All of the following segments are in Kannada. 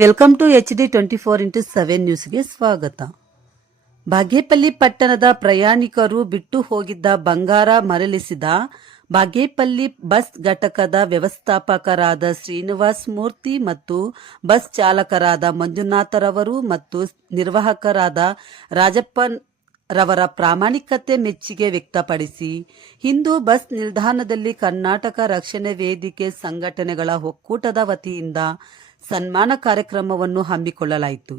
Welcome to H D twenty four into seven ನ್ಯೂಸ್ಗೆ ಸ್ವಾಗತ. ಬಾಗೇಪಲ್ಲಿ ಪಟ್ಟಣದ ಪ್ರಯಾಣಿಕರು ಬಿಟ್ಟು ಹೋಗಿದ್ದ ಬಂಗಾರ ಮರಳಿಸಿದ ಬಾಗೇಪಲ್ಲಿ ಬಸ್ ಘಟಕದ ವ್ಯವಸ್ಥಾಪಕರಾದ ಶ್ರೀನಿವಾಸ್ ಮೂರ್ತಿ ಮತ್ತು ಬಸ್ ಚಾಲಕರಾದ ಮಂಜುನಾಥರವರು ಮತ್ತು ನಿರ್ವಾಹಕರಾದ ರಾಜಪ್ಪನ್ ರವರ ಪ್ರಾಮಾಣಿಕತೆ ಮೆಚ್ಚುಗೆ ವ್ಯಕ್ತಪಡಿಸಿ, ಹಿಂದೂ ಬಸ್ ನಿಲ್ದಾಣದಲ್ಲಿ ಕರ್ನಾಟಕ ರಕ್ಷಣೆ ವೇದಿಕೆ ಸಂಘಟನೆಗಳ ಒಕ್ಕೂಟದ ವತಿಯಿಂದ ಸನ್ಮಾನ ಕಾರ್ಯಕ್ರಮವನ್ನು ಹಮ್ಮಿಕೊಳ್ಳಲಾಯಿತು.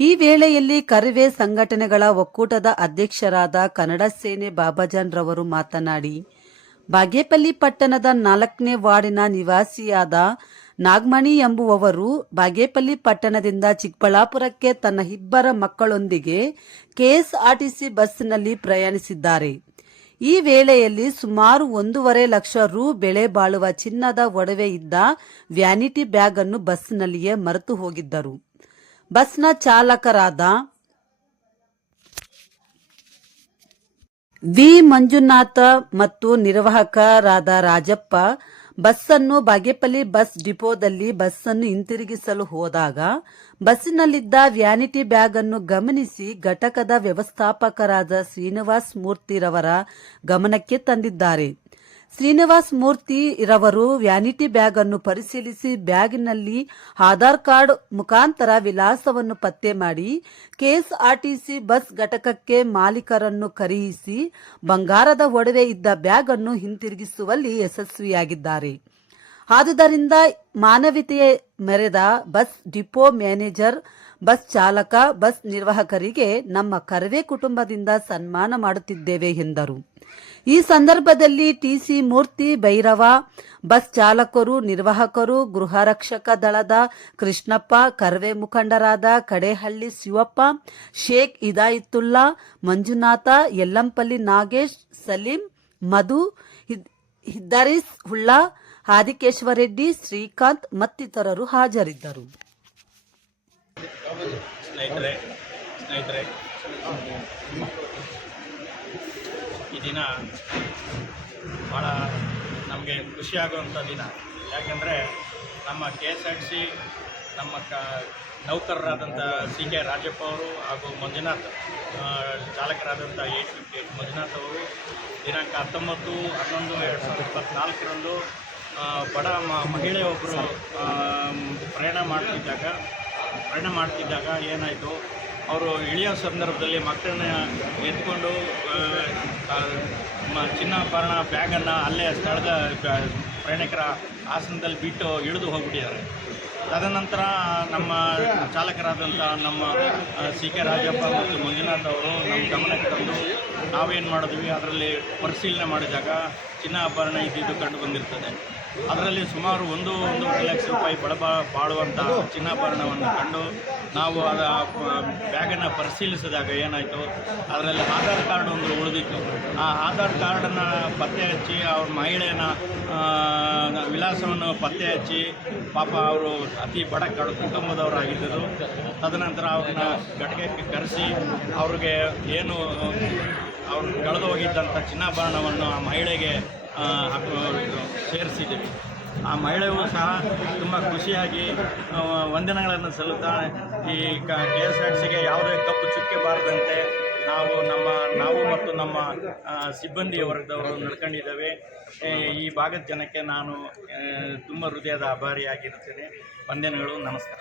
ಈ ವೇಳೆಯಲ್ಲಿ ಕರವೇ ಸಂಘಟನೆಗಳ ಒಕ್ಕೂಟದ ಅಧ್ಯಕ್ಷರಾದ ಕನ್ನಡ ಸೇನೆ ಬಾಬಾಜಾನ್ ರವರು ಮಾತನಾಡಿ, ಬಾಗೇಪಲ್ಲಿ ಪಟ್ಟಣದ ನಾಲ್ಕನೇ ವಾರ್ಡಿನ ನಿವಾಸಿಯಾದ ನಾಗಮಣಿ ಎಂಬುವವರು ಬಾಗೇಪಲ್ಲಿ ಪಟ್ಟಣದಿಂದ ಚಿಕ್ಕಬಳ್ಳಾಪುರಕ್ಕೆ ತನ್ನ ಇಬ್ಬರ ಮಕ್ಕಳೊಂದಿಗೆ ಕೆಎಸ್ಆರ್ಟಿಸಿ ಬಸ್ನಲ್ಲಿ ಪ್ರಯಾಣಿಸಿದ್ದಾರೆ. ಈ ವೇಳೆಯಲ್ಲಿ ಸುಮಾರು ಒಂದೂವರೆ ಲಕ್ಷ ರು ಬೆಲೆ ಬಾಳುವ ಚಿನ್ನದ ಒಡವೆ ಇದ್ದ ವ್ಯಾನಿಟಿ ಬ್ಯಾಗ್ ಅನ್ನು ಬಸ್ನಲ್ಲಿಯೇ ಮರೆತು ಹೋಗಿದ್ದರು. ಬಸ್ನ ಚಾಲಕರಾದ ವಿ ಮಂಜುನಾಥ ಮತ್ತು ನಿರ್ವಾಹಕರಾದ ರಾಜಪ್ಪ ಬಸ್ಸನ್ನು ಬಾಗೇಪಲ್ಲಿ ಬಸ್ ಡಿಪೋದಲ್ಲಿ ಬಸ್ಸನ್ನು ಹಿಂತಿರುಗಿಸಲು ಹೋದಾಗ ಬಸ್ಸಿನಲ್ಲಿದ್ದ ವ್ಯಾನಿಟಿ ಬ್ಯಾಗ್ ಅನ್ನು ಗಮನಿಸಿ ಘಟಕದ ವ್ಯವಸ್ಥಾಪಕರಾದ ಶ್ರೀನಿವಾಸ್ ಮೂರ್ತಿರವರ ಗಮನಕ್ಕೆ ತಂದಿದ್ದಾರೆ. ಶ್ರೀನಿವಾಸ್ ಮೂರ್ತಿ ರವರು ವ್ಯಾನಿಟಿ ಬ್ಯಾಗ್ ಅನ್ನು ಪರಿಶೀಲಿಸಿ ಬ್ಯಾಗ್ನಲ್ಲಿ ಆಧಾರ್ ಕಾರ್ಡ್ ಮುಖಾಂತರ ವಿಳಾಸವನ್ನು ಪತ್ತೆ ಮಾಡಿ ಕೆಎಸ್ಆರ್ಟಿಸಿ ಬಸ್ ಘಟಕಕ್ಕೆ ಮಾಲೀಕರನ್ನು ಕರೆಯಿಸಿ ಬಂಗಾರದ ಒಡವೆ ಇದ್ದ ಬ್ಯಾಗ್ ಅನ್ನು ಹಿಂತಿರುಗಿಸುವಲ್ಲಿ ಯಶಸ್ವಿಯಾಗಿದ್ದಾರೆ. ಆದುದರಿಂದ ಮಾನವೀಯತೆ ಮೆರೆದ ಬಸ್ ಡಿಪೋ ಮ್ಯಾನೇಜರ್ ಬಸ್ ಚಾಲಕ, ಬಸ್ ನಿರ್ವಾಹಕರಿಗೆ ನಮ್ಮ ಕರವೇ ಕುಟುಂಬದಿಂದ ಸನ್ಮಾನ ಮಾಡುತ್ತಿದ್ದೇವೆ ಎಂದರು. ಈ ಸಂದರ್ಭದಲ್ಲಿ ಟಿಸಿ ಮೂರ್ತಿ ಭೈರವ, ಬಸ್ ಚಾಲಕರು, ನಿರ್ವಾಹಕರು, ಗೃಹರಕ್ಷಕ ದಳದ ಕೃಷ್ಣಪ್ಪ, ಕರ್ವೆ ಮುಖಂಡರಾದ ಕಡೇಹಳ್ಳಿ ಶಿವಪ್ಪ, ಶೇಖ್ ಇದಾಯಿತುಲ್ಲಾ ಮಂಜುನಾಥ, ಯಲ್ಲಂಪಲ್ಲಿ ನಾಗೇಶ್, ಸಲೀಂ, ಮಧು, ಹಿದ್- ಹುಳ್ಳ ಆದಿಕೇಶ್ವರ ರೆಡ್ಡಿ ಶ್ರೀಕಾಂತ್ ಮತ್ತಿತರರು ಹಾಜರಿದ್ದರು. ಸ್ನೇಹಿತರೆ ಸ್ನೇಹಿತರೆ. ಈ ದಿನ ಭಾಳ ನಮಗೆ ಖುಷಿಯಾಗುವಂಥ ದಿನ. ಯಾಕೆಂದರೆ ನಮ್ಮ ಕೆ ಎಸ್ ಆರ್ ಸಿ, ನಮ್ಮ ಕ ನೌಕರರಾದಂಥ ಸಿ ಕೆ ರಾಜಪ್ಪ ಅವರು ಹಾಗೂ ಮಂಜುನಾಥ್ ಚಾಲಕರಾದಂಥ ಏಟ್ ಫಿಫ್ಟಿ ಏಟ್ ಮಂಜುನಾಥ್ ಅವರು ದಿನಾಂಕ ಹತ್ತೊಂಬತ್ತು, ಹನ್ನೊಂದು, ಎರಡು ಸಾವಿರದ ಇಪ್ಪತ್ತ್ನಾಲ್ಕರಂದು ಬಡ ಮಹಿಳೆ ಒಬ್ಬರು ಪ್ರಯಾಣ ಮಾಡ್ತಿದ್ದಾಗ ಪ್ರಯಾಣ ಮಾಡ್ತಿದ್ದಾಗ ಏನಾಯಿತು? ಅವರು ಇಳಿಯೋ ಸಂದರ್ಭದಲ್ಲಿ ಮಕ್ಕಳನ್ನ ಎತ್ಕೊಂಡು ಚಿನ್ನಾಭರಣ ಬ್ಯಾಗನ್ನು ಅಲ್ಲೇ ಸ್ಥಳದ ಪ್ರಯಾಣಿಕರ ಆಸನದಲ್ಲಿ ಬಿಟ್ಟು ಇಳಿದು ಹೋಗ್ಬಿಟ್ಟಿದ್ದಾರೆ. ತದನಂತರ ನಮ್ಮ ಚಾಲಕರಾದಂಥ ನಮ್ಮ ಸಿ ಕೆ ರಾಜಪ್ಪ ಮತ್ತು ಮಂಜುನಾಥ್ ಅವರು ನಮ್ಮ ಗಮನಕ್ಕೆ ತಂದು ನಾವೇನು ಮಾಡಿದ್ವಿ? ಅದರಲ್ಲಿ ಪರಿಶೀಲನೆ ಮಾಡಿದಾಗ ಚಿನ್ನಾಭರಣ ಇದ್ದಿದ್ದು ಕಂಡು ಬಂದಿರ್ತದೆ. ಅದರಲ್ಲಿ ಸುಮಾರು ಒಂದು ಒಂದೂವರೆ ಲಕ್ಷ ರೂಪಾಯಿ ಬಳಬ ಬಾಳುವಂಥ ಚಿನ್ನಾಭರಣವನ್ನು ಕಂಡು ನಾವು ಅದ ಬ್ಯಾಗನ್ನು ಪರಿಶೀಲಿಸಿದಾಗ ಏನಾಯಿತು? ಅದರಲ್ಲಿ ಆಧಾರ್ ಕಾರ್ಡ್ ಒಂದು ಉಳಿದಿತ್ತು. ಆ ಆಧಾರ್ ಕಾರ್ಡನ್ನು ಪತ್ತೆ ಹಚ್ಚಿ ಅವ್ರ ಮಹಿಳೆಯನ ಆ, ವಿಳಾಸವನ್ನು ಪತ್ತೆ ಹಚ್ಚಿ ಪಾಪ ಅವರು ಅತಿ ಬಡ ಕಡು ಕುಟುಂಬದವರಾಗಿದ್ದರು ತದನಂತರ ಅವ್ರನ್ನ ಘಟಕಕ್ಕೆ ಕರೆಸಿ ಅವ್ರಿಗೆ ಏನು ಅವ್ರು ಕಳೆದು ಹೋಗಿದ್ದಂಥ ಚಿನ್ನಾಭರಣವನ್ನು ಆ ಮಹಿಳೆಗೆ ಸೇರಿಸಿದ್ದೀವಿ. ಆ ಮಹಿಳೆಯೂ ಸಹ ತುಂಬ ಖುಷಿಯಾಗಿ ವಂದನಗಳನ್ನು ಸಲ್ಲುತ್ತಾ ಈ ಕ ಕೆ ಎಸ್ ಆರ್ ಸಿಗೆ ಯಾವುದೇ ಕಪ್ಪು ಚುಕ್ಕೆ ಬಾರದಂತೆ ನಾವು ನಮ್ಮ, ನಾವು ಮತ್ತು ನಮ್ಮ ಸಿಬ್ಬಂದಿ ವರ್ಗದವರು ನಡ್ಕೊಂಡಿದ್ದೇವೆ. ಈ ಭಾಗದ ಜನಕ್ಕೆ ನಾನು ತುಂಬ ಹೃದಯದ ಆಭಾರಿಯಾಗಿರುತ್ತೇನೆ. ವಂದನೆಗಳು, ನಮಸ್ಕಾರ.